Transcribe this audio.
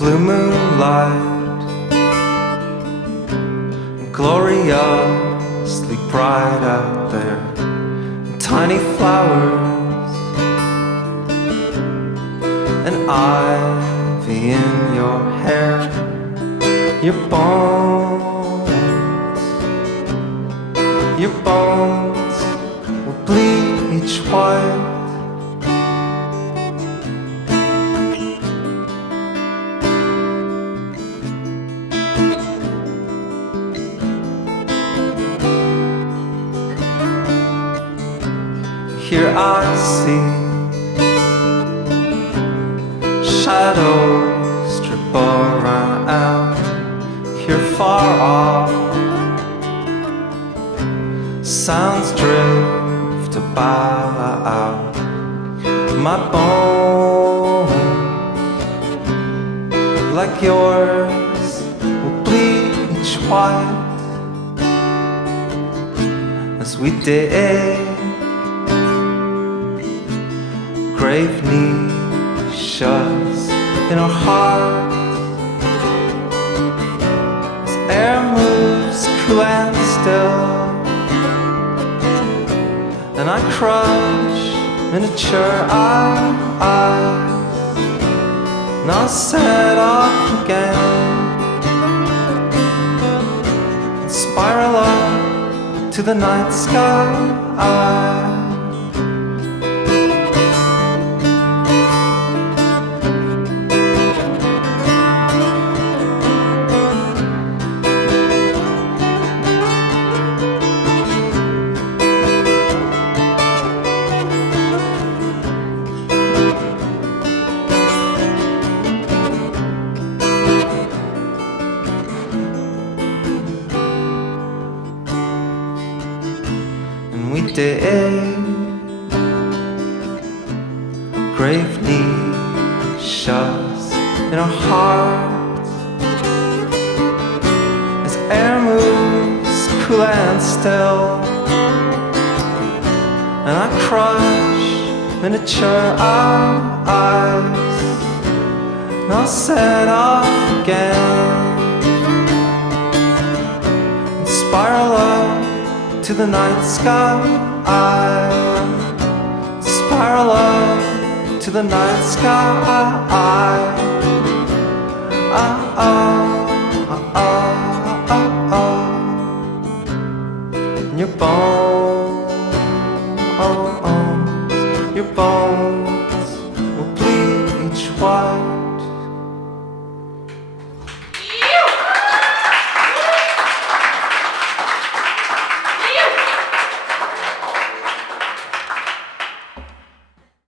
blue moonlight, gloriously bright out there, tiny flowers and ivy in your hair, your bones will bleach white. Here I see shadows drip around. Here far off, sounds drift about. My bones, like yours, will bleach white as we dig grave niches in our hearts, as air moves cool and still, and I crush miniature eyes, and I'll set off again and spiral up to the night sky. We dig grave niches in our hearts, as air moves cool and still, and I crush miniature eyes, and I'll set off again and spiral up to the night sky. Spiral up to the night sky. And your bones will bleach white.